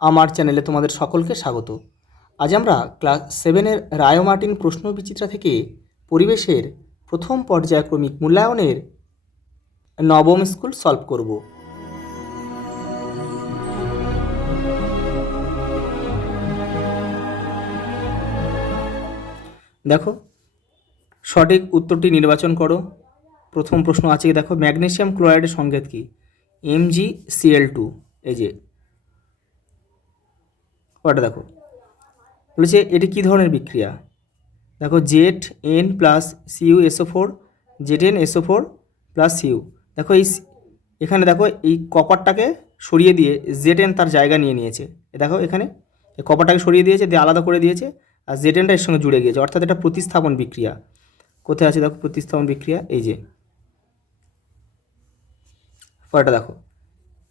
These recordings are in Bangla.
আমার চ্যানেলে তোমাদের সকলকে স্বাগত। আজ আমরা ক্লাস 7-এর রায় মার্টিন প্রশ্ন বিচিত্রা থেকে পরিবেশের প্রথম পর্যায়ক্রমিক মূল্যায়নের নবম স্কুল সলভ করব। দেখো, সঠিক উত্তরটি নির্বাচন করো। প্রথম প্রশ্ন আছে, দেখো ম্যাগনেসিয়াম ক্লোরাইডের সংকেত কি? MgCl2। এই যে ওটা দেখো, বলেছে এটি কী ধরনের বিক্রিয়া? দেখো Zn plus CuSO4, ZnSO4 plus Cu। দেখো এখানে দেখো এই কপারটাকে সরিয়ে দিয়ে Zn তার জায়গা নিয়ে নিয়েছে। দেখো এখানে এই কপারটাকে সরিয়ে দিয়েছে, দিয়ে আলাদা করে দিয়েছে, আর Znটা এর সঙ্গে জুড়ে গিয়েছে, অর্থাৎ এটা প্রতিস্থাপন বিক্রিয়া। কোথায় আছে দেখো প্রতিস্থাপন বিক্রিয়া? এই যে পরেরটা দেখো,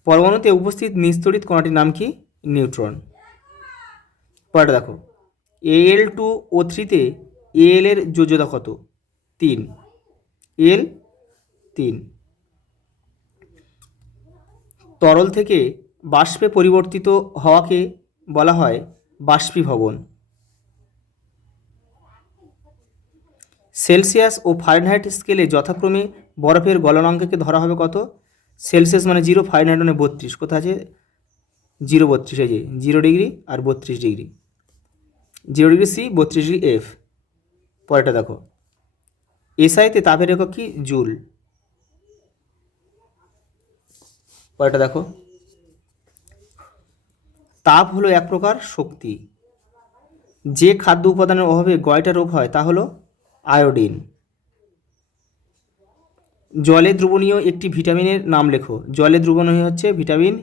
পরমাণুতে উপস্থিত নিস্তড়িত কণাটির নাম কি? নিউট্রন। পরেরটা দেখো, Al2O3-তে Al এর যোজ্যতা কত? 3। Al 3। তরল থেকে বাষ্পে পরিবর্তিত হওয়াকে বলা হয় বাষ্পীভবন। সেলসিয়াস ও ফারেনহাইট স্কেলে যথাক্রমে বরফের গলনাঙ্ককে ধরা হবে কত? সেলসিয়াস মানে 0, ফারেনহাইট মানে 32। কোথায় আছে? 0, 32। এই যে 0 ডিগ্রি আর 32 degree, 0 degree C, 32 degree F. পরেরটা দেখো, এসআইতে তাপের একক কি? জুল। পরেরটা দেখো, তাপ হলো এক প্রকার শক্তি। যে খাদ্য উপাদানের অভাবে গয়টা রোগ হয় তা হলো আয়োডিন। জলে দ্রবণীয় একটি ভিটামিনের নাম লেখো। জলে দ্রবণীয় হচ্ছে ভিটামিন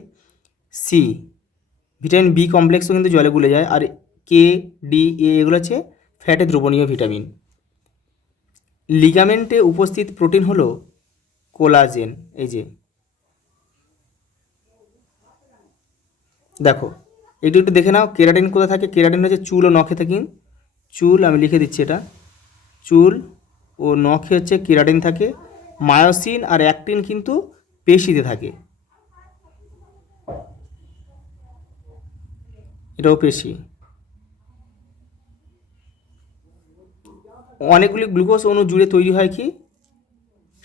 সি। ভিটামিন বি কমপ্লেক্সও কিন্তু জলে গুলে যায়, আর কে, ডি, এ এগুলো হচ্ছে ফ্যাটে দ্রবণীয় ভিটামিন। লিগামেন্টে উপস্থিত প্রোটিন হলো কোলাজেন। এই যে দেখো, একটু একটু দেখে নাও, কেরাটিন কোথায় থাকে? কেরাটিন হচ্ছে চুল ও নখে থাকে। চুল, আমি লিখে দিচ্ছি এটা, চুল ও নখে হচ্ছে কেরাটিন থাকে। মায়োসিন আর অ্যাক্টিন কিন্তু পেশিতে থাকে, এটাও পেশি। অনেকগুলি গ্লুকোজ অণু জুড়ে তৈরি হয় কি?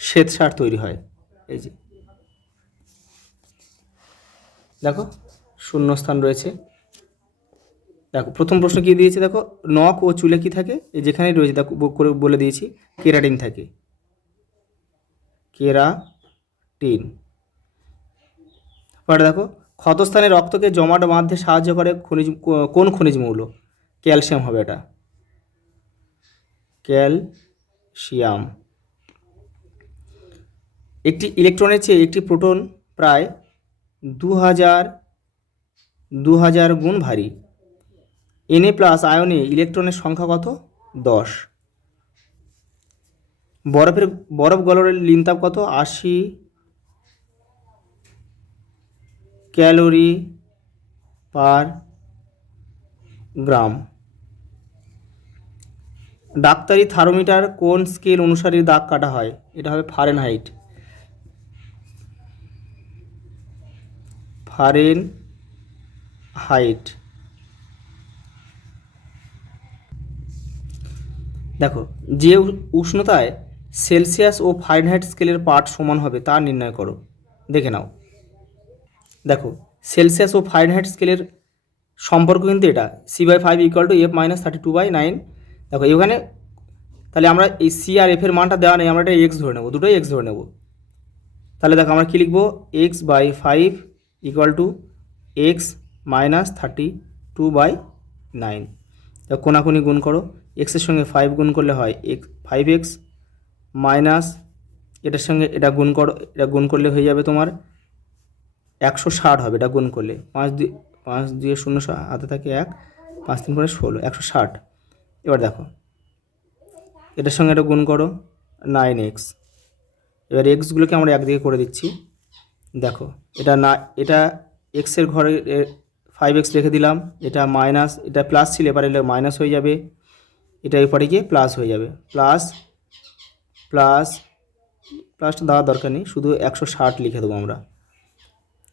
শ্বেতসার তৈরি হয়। এই যে দেখো শূন্যস্থান রয়েছে। দেখো প্রথম প্রশ্ন কী দিয়েছে, দেখো নখ ও চুলে কি থাকে? এই যেখানেই রয়েছে দেখো করে বলে দিয়েছি, কেরাটিন থাকে, কেরাটিন। পরে দেখো, ক্ষতস্থানে রক্তকে জমাট বাঁধতে সাহায্য করে খনিজ, কোন খনিজ মৌল? ক্যালসিয়াম হবে এটা, ক্যালসিয়াম। একটি ইলেকট্রনের চেয়ে একটি প্রোটন প্রায় 2000 গুণ ভারী। Na প্লাস আয়নে ইলেকট্রনের সংখ্যা কত? 10। বরফ গলনের লিনতাপ কত? 80 ক্যালোরি পার গ্রাম। ডাক্তারি থার্মোমিটার কোন স্কেল অনুসারে দাগ কাটা হয়? এটা হবে ফারেনহাইট। ফারেনহাইট। দেখো, যে উষ্ণতায় সেলসিয়াস ও ফারেনহাইট স্কেলের পাঠ সমান হবে তা নির্ণয় করো। দেখে নাও, দেখো সেলসিয়াস ও ফারেনহাইট স্কেলের সম্পর্ক কিন্তু এটা C/5 = F-32/9। দেখো এখানে তাহলে আমরা এই সি আর এফের মানটা দেওয়া নেই, আমরা এটা এক্স ধরে নেব, দুটোই এক্স ধরে নেব। তাহলে দেখো আমরা কী লিখবো? X/5 = X-32/9। দেখো কোনাকুনি গুণ করো, এক্সের সঙ্গে 5 গুণ করলে হয় 5x, মাইনাস এটার সঙ্গে এটা গুণ করো, এটা গুণ করলে হয়ে যাবে তোমার 160 হবে, এটা গুণ করলে 5 2 0 হাতে থাকে 1, 5 3 করে 16, 160। এবার দেখো এটার সঙ্গে এটা গুণ করো 9x। এবার এক্সগুলোকে আমরা একদিকে করে দিচ্ছি। দেখো এটা না, এটা এক্সের ঘরে 5x রেখে দিলাম, এটা মাইনাস, এটা প্লাস ছিল, এবার এলে মাইনাস হয়ে যাবে, এটা এরপরে গিয়ে প্লাস হয়ে যাবে। প্লাসটা দেওয়ার দরকার নেই, শুধু 160 লিখে দেবো আমরা।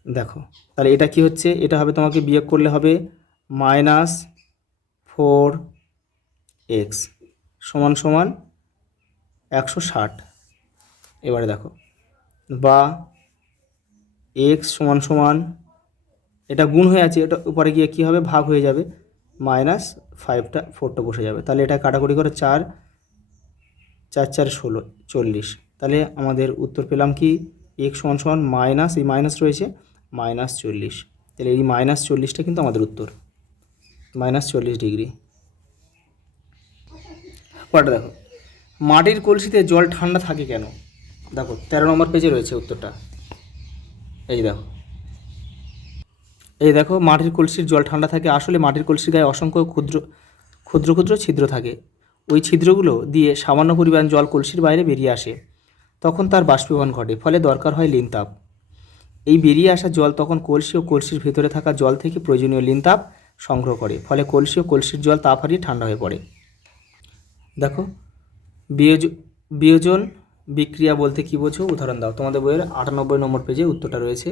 দেখো তাহলে এটা কি হচ্ছে, এটা হবে তোমাকে বিয়োগ করলে হবে -4x সমান সমান 160। এবারে দেখো বা x সমান সমান, এটা গুণ হয়ে আছে, এটা উপরে গিয়ে কী হবে, ভাগ হয়ে যাবে, -4টা বসে যাবে। তাহলে এটা কাটাকুটি করে 4 4 4 16 40। তাহলে আমাদের উত্তর পেলাম কি, x সমান সমান মাইনাস, এই মাইনাস রয়েছে, -40। তাহলে এই -40টা কিন্তু আমাদের উত্তর, -40°। পরটা দেখো, মাটির কলসিতে জল ঠান্ডা থাকে কেন? দেখো 13 নম্বর পেজে রয়েছে উত্তরটা। এই দেখো মাটির কলসির জল ঠান্ডা থাকে, আসলে মাটির কলসির গায়ে অসংখ্য ক্ষুদ্র ক্ষুদ্র ক্ষুদ্র ছিদ্র থাকে। ওই ছিদ্রগুলো দিয়ে সামান্য পরিমাণ জল কলসির বাইরে বেরিয়ে আসে, তখন তার বাষ্পীভবন ঘটে, ফলে দরকার হয় লিনতাপ। এই বেরিয়ে আসা জল তখন কলসি ও কলসির ভেতরে থাকা জল থেকে প্রয়োজনীয় লিনতাপ সংগ্রহ করে, ফলে কলসি ও কলসির জল তাপ হারিয়ে ঠান্ডা হয়ে পড়ে। দেখো বিয়োজন বিক্রিয়া বলতে কী বোঝো, উদাহরণ দাও। তোমাদের বইয়ের 98 নম্বর পেজে উত্তরটা রয়েছে।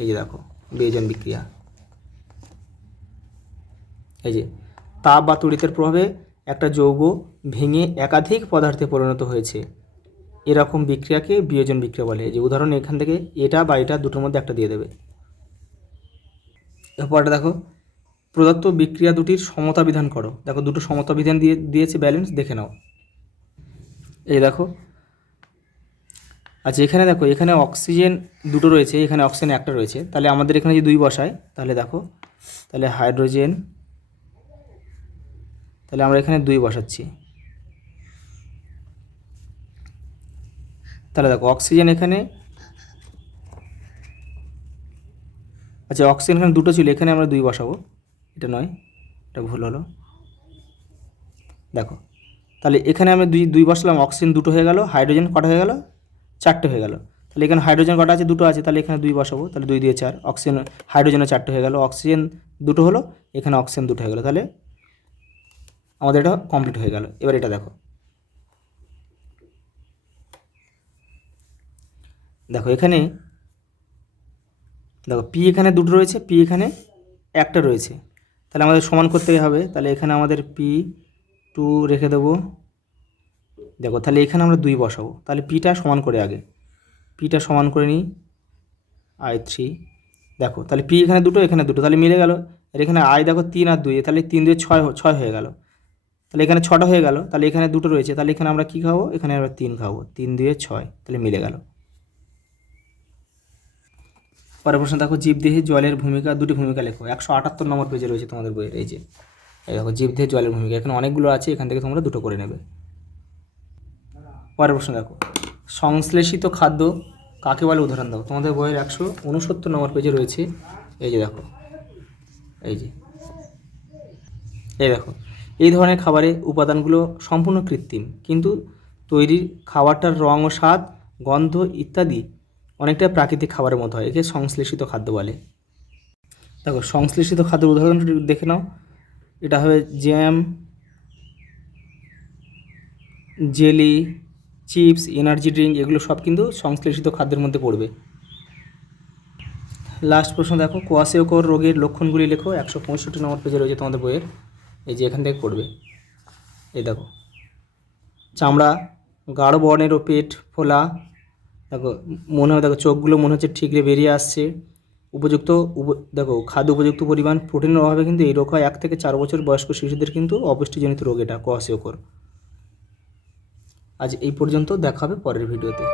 এই যে দেখো বিয়োজন বিক্রিয়া, এই যে তাপ বা তড়িতের প্রভাবে একটা যৌগ ভেঙে একাধিক পদার্থে পরিণত হয়েছে, এরকম বিক্রিয়াকে বিয়োজন বিক্রিয়া বলে। এই যে উদাহরণ এখান থেকে এটা বা এটা দুটোর মধ্যে একটা দিয়ে দেবে। এরপরটা দেখো, প্রদত্ত বিক্রিয়া দুটির সমতা বিধান করো। দেখো দুটো সমতা বিধান দিয়েছে, ব্যালেন্স দেখে নাও। এই দেখো, আচ্ছা এখানে দেখো, এখানে অক্সিজেন দুটো রয়েছে, এখানে অক্সিজেন একটা রয়েছে, তাহলে আমাদের এখানে যদি 2 বসায়, তাহলে দেখো, তাহলে হাইড্রোজেন, তাহলে আমরা এখানে 2 বসাচ্ছি। তাহলে দেখো অক্সিজেন এখানে, আচ্ছা অক্সিজেন এখানে দুটো ছিল, এখানে আমরা 2 বসাবো, এটা নয়, এটা ভুল হলো। দেখো তাহলে এখানে আমি 2 বসালাম, অক্সিজেন দুটো হয়ে গেল, হাইড্রোজেন কটা হয়ে গেল, 4টে হয়ে গেল। তাহলে এখানে হাইড্রোজেন কটা আছে, দুটো আছে, তাহলে এখানে 2 বসাবো, তাহলে 2 দিয়ে 4, অক্সিজেন হাইড্রোজেনও 4টে হয়ে গেল, অক্সিজেন দুটো হলো, এখানে অক্সিজেন দুটো হয়ে গেল, তাহলে আমাদের এটা কমপ্লিট হয়ে গেল। এবার এটা দেখো, দেখো এখানে দেখো পি এখানে দুটো রয়েছে, পি এখানে একটা রয়েছে, তাহলে আমাদের সমান করতেই হবে। তাহলে এখানে আমাদের P2 রেখে দেবো। দেখো তাহলে এখানে আমরা 2 বসাবো, তাহলে পিটা সমান করে আগে, পিটা সমান করে নিই I3। দেখো তাহলে পি এখানে দুটো, এখানে দুটো, তাহলে মিলে গেল। আর এখানে আই দেখো 3 আর 2, তাহলে 3 2 6 হয়ে গেল, তাহলে এখানে 6টা হয়ে গেল। তাহলে এখানে দুটো রয়েছে, তাহলে এখানে আমরা কী খাবো, এখানে আমরা 3 খাবো, 3 2 6, তাহলে মিলে গেল। পরের প্রশ্ন দেখো, জীবদেহে জলের ভূমিকা, দুটি ভূমিকা লেখো। 178 নম্বর পেজে রয়েছে তোমাদের বইয়ের। এই যে এই দেখো জীবদেহে জলের ভূমিকা, এখানে অনেকগুলো আছে, এখান থেকে তোমরা দুটো করে নেবে। পরের প্রশ্ন দেখো, সংশ্লেষিত খাদ্য কাকে বলে, উদাহরণ দাও। তোমাদের বইয়ের 169 নম্বর পেজে রয়েছে। এই যে দেখো, এই যে এই দেখো, এই ধরনের খাবারের উপাদানগুলো সম্পূর্ণ কৃত্রিম, কিন্তু তৈরির খাবারটার রং ও স্বাদ, গন্ধ ইত্যাদি অনেকটা প্রাকৃতিক খাবারের মতো হয়, একে সংশ্লেষিত খাদ্য বলে। দেখো সংশ্লেষিত খাদ্যের উদাহরণটি দেখে নাও। এটা হবে jam, jelly, chips, energy drink, এগুলো সব কিন্তু সংশ্লেষিত খাদ্যের মধ্যে পড়বে। লাস্ট প্রশ্ন দেখো, কোয়াশিওকর রোগের লক্ষণগুলি লেখো। 165 নম্বর পেজে রয়েছে তোমাদের বইয়ের। এই যে এখান থেকে পড়বে। এই দেখো, চামড়া গাঢ় বর্ণের ও পেট ফোলা। দেখো মনে হয়, দেখো চোখগুলো মনে হচ্ছে ঠিকরে বেরিয়ে আসছে। দেখো খাদ্য উপযুক্ত পরিমাণ প্রোটিনের অভাবে কিন্তু এই রোগ হয়। 1 থেকে 4 বছর বয়স্ক শিশুদের কিন্তু অপুষ্টিজনিত রোগ এটা, কোয়াশিওকর। আজ এই পর্যন্ত, দেখা হবে পরের ভিডিওতে।